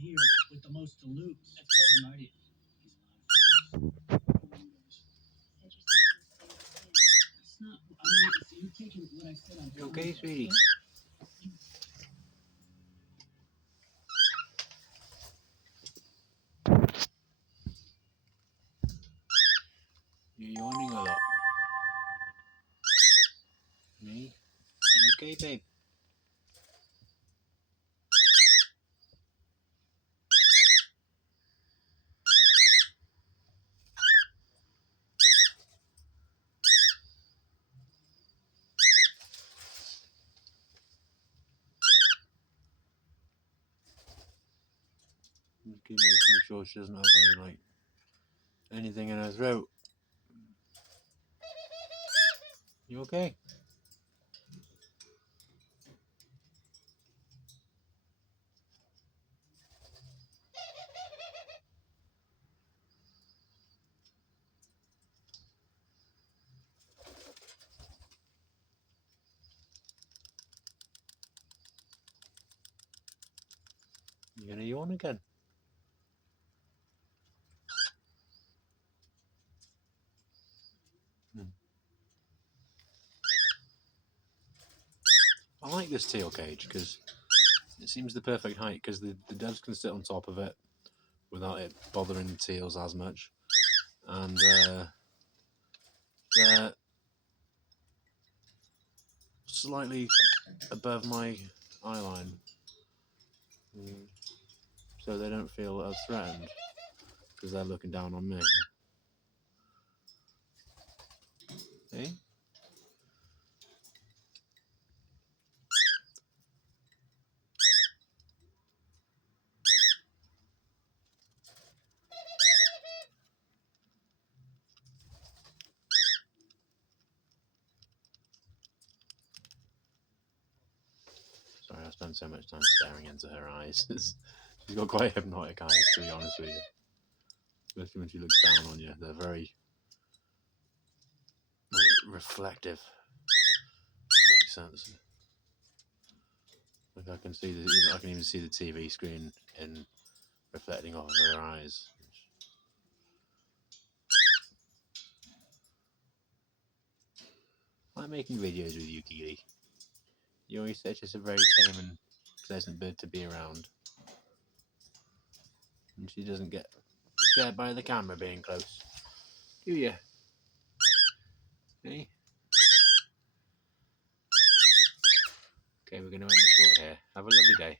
here with the most to lose. That's called Marty. It's not. I'm not. So you're taking what I said on. You okay, sweetie? You're yawning a lot. Me? You okay, babe? Just keep making sure she doesn't have any, like, anything in her throat. You okay? You gonna yawn again? I like this teal cage because it seems the perfect height because the doves can sit on top of it without it bothering the teals as much, and they're slightly above my eye line, so they don't feel as threatened because they're looking down on me. See? Sorry, I spend so much time staring into her eyes. She's got quite hypnotic eyes, to be honest with you. Especially when she looks down on you. They're very reflective. Makes sense. Like I can even see the TV screen in reflecting off of her eyes. I like making videos with you, Keeley. You're always such a very tame and pleasant bird to be around. And she doesn't get scared by the camera being close. Do you? Hey? Okay, we're going to end the short here. Have a lovely day.